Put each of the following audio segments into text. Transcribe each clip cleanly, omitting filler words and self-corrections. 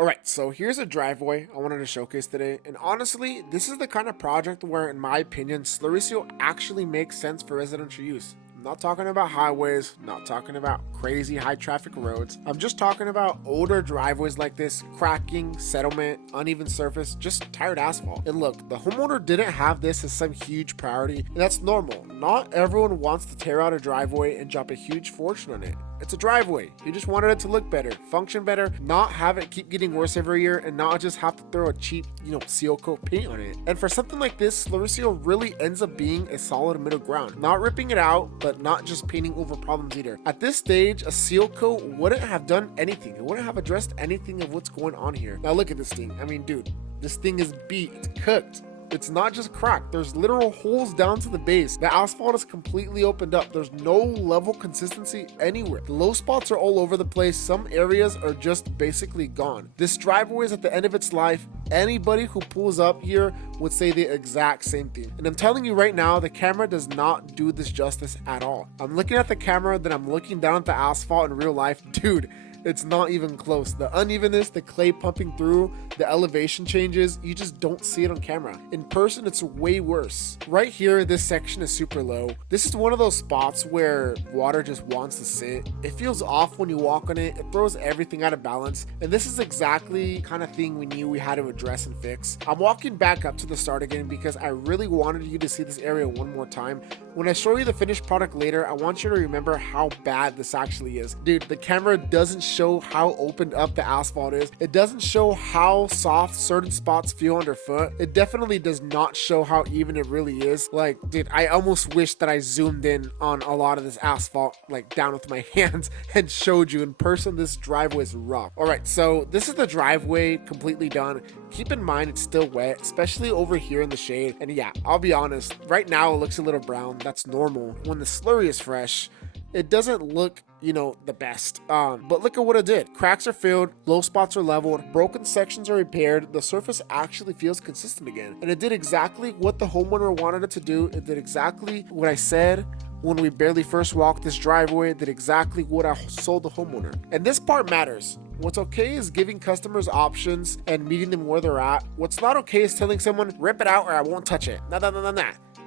Alright, so here's a driveway I wanted to showcase today, and honestly, this is the kind of project where, in my opinion, Slurry Seal actually makes sense for residential use. I'm not talking about highways, not talking about crazy high traffic roads. I'm just talking about older driveways like this, cracking, settlement, uneven surface, just tired asphalt. And look, the homeowner didn't have this as some huge priority, and that's normal. Not everyone wants to tear out a driveway and drop a huge fortune on it. It's a driveway. You just wanted it to look better, function better, not have it keep getting worse every year, and not just have to throw a cheap, seal coat paint on it. And for something like this, Slurry Seal really ends up being a solid middle ground. Not ripping it out, but not just painting over problems either. At this stage, a seal coat wouldn't have done anything. It wouldn't have addressed anything of what's going on here. Now look at this thing. I mean, dude, this thing is beat. It's cooked. It's not just cracked. There's literal holes down to the base. The asphalt is completely opened up. There's no level consistency anywhere. The low spots are all over the place. Some areas are just basically gone. This driveway is at the end of its life. Anybody who pulls up here would say the exact same thing. And I'm telling you right now, the camera does not do this justice at all. I'm looking at the camera, then I'm looking down at the asphalt in real life. Dude, it's not even close. The unevenness, the clay pumping through, the elevation changes, you just don't see it on camera. In person, it's way worse. Right here, this section is super low. This is one of those spots where water just wants to sit. It feels off when you walk on it. It throws everything out of balance. And this is exactly kind of thing we knew we had to address and fix. I'm walking back up to the start again because I really wanted you to see this area one more time. When I show you the finished product later, I want you to remember how bad this actually is. Dude, the camera doesn't show how opened up the asphalt is. It doesn't show how soft certain spots feel underfoot. It definitely does not show how even it really is. Like, dude, I almost wish that I zoomed in on a lot of this asphalt, like down with my hands, and showed you in person. This driveway is rough. All right, so this is the driveway completely done. Keep in mind it's still wet, especially over here in the shade. And yeah, I'll be honest, right now it looks a little brown. That's normal. When the slurry is fresh, it doesn't look the best. But look at what it did. Cracks are filled, low spots are leveled, broken sections are repaired, the surface actually feels consistent again. And it did exactly what the homeowner wanted it to do. It did exactly what I said when we barely first walked this driveway. It did exactly what I sold the homeowner. And this part matters. What's okay is giving customers options and meeting them where they're at. What's not okay is telling someone, rip it out or I won't touch it. Nah.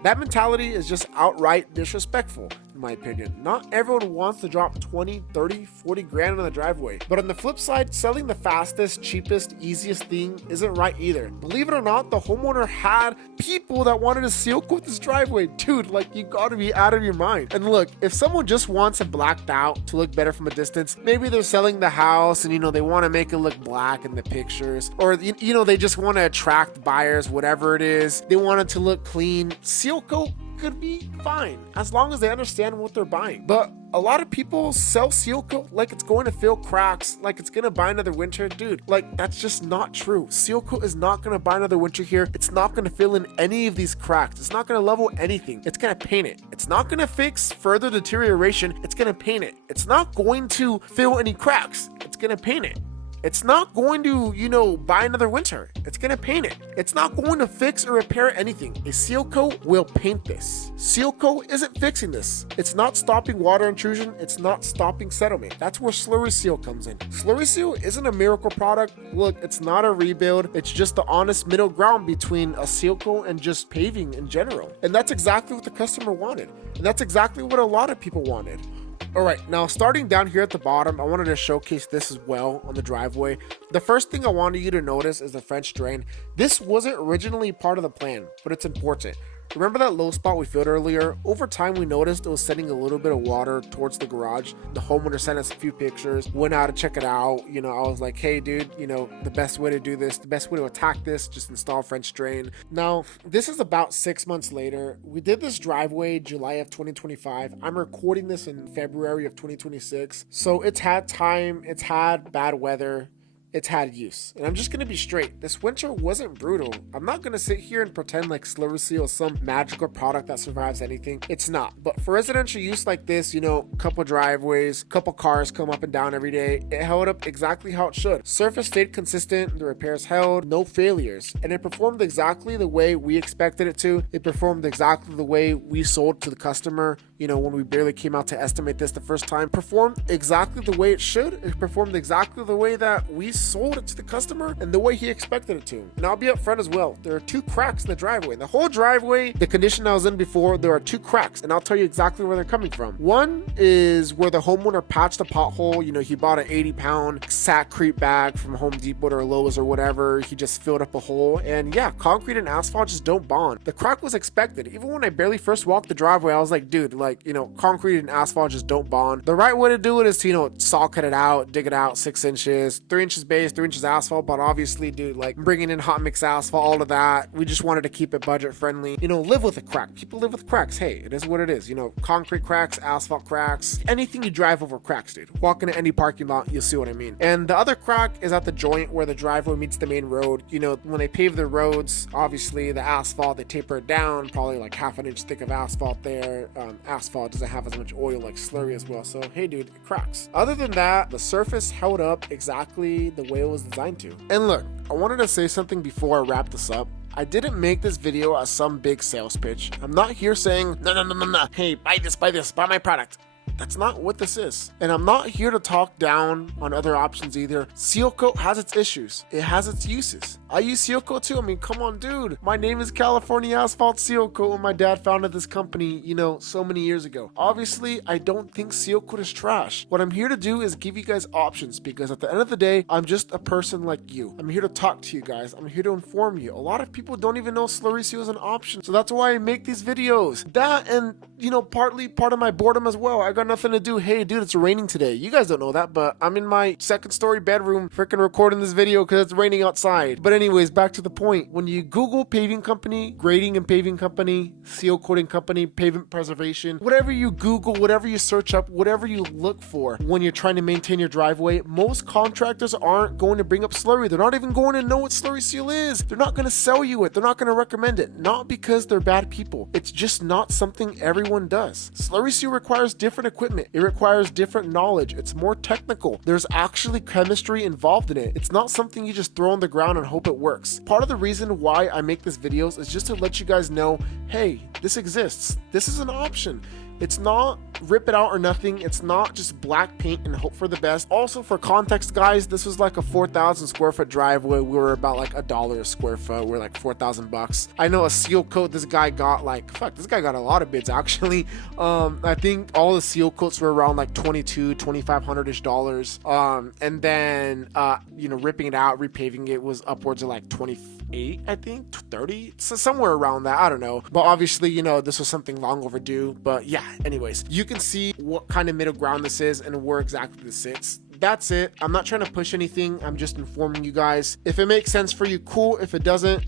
That mentality is just outright disrespectful, in my opinion. Not everyone wants to drop 20, 30, 40 grand on the driveway. But on the flip side, selling the fastest, cheapest, easiest thing isn't right either. Believe it or not, the homeowner had people that wanted to seal coat this driveway. Dude, like, you gotta be out of your mind. And look, if someone just wants it blacked out to look better from a distance, maybe they're selling the house and they want to make it look black in the pictures, or they just want to attract buyers, whatever it is. They want it to look clean. Seal coat could be fine as long as they understand what they're buying. But a lot of people sell seal coat like it's going to fill cracks, like it's going to buy another winter. Dude, like, that's just not true. Seal coat is not going to buy another winter here. It's not going to fill in any of these cracks. It's not going to level anything. It's going to paint it. It's not going to fix further deterioration. It's going to paint it. It's not going to fill any cracks. It's going to paint it. It's not going to, buy another winter. It's going to paint it. It's not going to fix or repair anything. A seal coat will paint this. Seal coat isn't fixing this. It's not stopping water intrusion. It's not stopping settlement. That's where Slurry Seal comes in. Slurry Seal isn't a miracle product. Look, it's not a rebuild. It's just the honest middle ground between a seal coat and just paving in general. And that's exactly what the customer wanted. And that's exactly what a lot of people wanted. All right, now starting down here at the bottom, I wanted to showcase this as well on the driveway. The first thing I wanted you to notice is the French drain. This wasn't originally part of the plan, but it's important. Remember that low spot we filled earlier? Over time, we noticed it was sending a little bit of water towards the garage. The homeowner sent us a few pictures, went out to check it out. I was like, hey, dude, the best way to do this, the best way to attack this, just install French drain. Now, this is about 6 months later. We did this driveway July of 2025. I'm recording this in February of 2026. So it's had time, it's had bad weather. It's had use. And I'm just gonna be straight. This winter wasn't brutal. I'm not gonna sit here and pretend like Slurry Seal is some magical product that survives anything. It's not. But for residential use like this, couple driveways, couple cars come up and down every day, it held up exactly how it should. Surface stayed consistent, the repairs held, no failures. And it performed exactly the way we expected it to. It performed exactly the way we sold to the customer, when we barely came out to estimate this the first time. Performed exactly the way it should. It performed exactly the way that we sold it to the customer and the way he expected it to. And I'll be upfront as well. There are 2 cracks in the driveway. The whole driveway, the condition I was in before, there are 2 cracks, and I'll tell you exactly where they're coming from. One is where the homeowner patched a pothole. You know, he bought an 80-pound Sackcrete bag from Home Depot or Lowe's or whatever. He just filled up a hole, and yeah, concrete and asphalt just don't bond. The crack was expected. Even when I barely first walked the driveway, I was like, dude, like, you know, concrete and asphalt just don't bond. The right way to do it is to, you know, saw cut it out, dig it out 6 inches, 3 inches base, 3 inches asphalt. But obviously, dude, like bringing in hot mix asphalt, all of that, we just wanted to keep it budget friendly. You know, live with a crack. People live with cracks. Hey, it is what it is. You know, concrete cracks, asphalt cracks, anything you drive over cracks, dude. Walk into any parking lot, you'll see what I mean. And the other crack is at the joint where the driveway meets the main road. You know, when they pave the roads, obviously the asphalt, they taper it down, probably like half an inch thick of asphalt there. Asphalt doesn't have as much oil like slurry as well. So, hey, dude, it cracks. Other than that, the surface held up exactly the way it was designed to. And look, I wanted to say something before I wrap this up. I didn't make this video as some big sales pitch. I'm not here saying, no, hey, buy this, buy my product. That's not what this is. And I'm not here to talk down on other options either. Seal coat has its issues. It has its uses. I use seal coat too. I mean, come on, dude. My name is California Asphalt Seal Coat when my dad founded this company, you know, so many years ago. Obviously, I don't think seal coat is trash. What I'm here to do is give you guys options, because at the end of the day, I'm just a person like you. I'm here to talk to you guys. I'm here to inform you. A lot of people don't even know slurry seal is an option. So that's why I make these videos. That, and, you know, partly part of my boredom as well. I got nothing to do. Hey, dude, it's raining today. You guys don't know that, but I'm in my 2nd story bedroom freaking recording this video because it's raining outside. But anyways, back to the point. When you Google paving company, grading and paving company, seal coating company, pavement preservation, whatever you Google, whatever you search up, whatever you look for when you're trying to maintain your driveway, most contractors aren't going to bring up slurry. They're not even going to know what slurry seal is. They're not going to sell you it. They're not going to recommend it. Not because they're bad people. It's just not something everyone does. Slurry seal requires different equipment. It requires different knowledge. It's more technical. There's actually chemistry involved in it. It's not something you just throw on the ground and hope it works. Part of the reason why I make these videos is just to let you guys know, hey, this exists. This is an option. It's not rip it out or nothing. It's not just black paint and hope for the best. Also, for context, guys, this was like a 4,000 square foot driveway. We were about like $1 a square foot. We're like 4,000 bucks. I know a seal coat, this guy got like, this guy got a lot of bids actually. I think all the seal coats were around like $2,500-ish dollars. And then, you know, ripping it out, repaving it was upwards of like 28, I think, 30, so somewhere around that. I don't know. But obviously, you know, this was something long overdue. But yeah, anyways, you can see what kind of middle ground this is and where exactly this sits. That's it. I'm not trying to push anything. I'm just informing you guys. If it makes sense for you, cool. If it doesn't,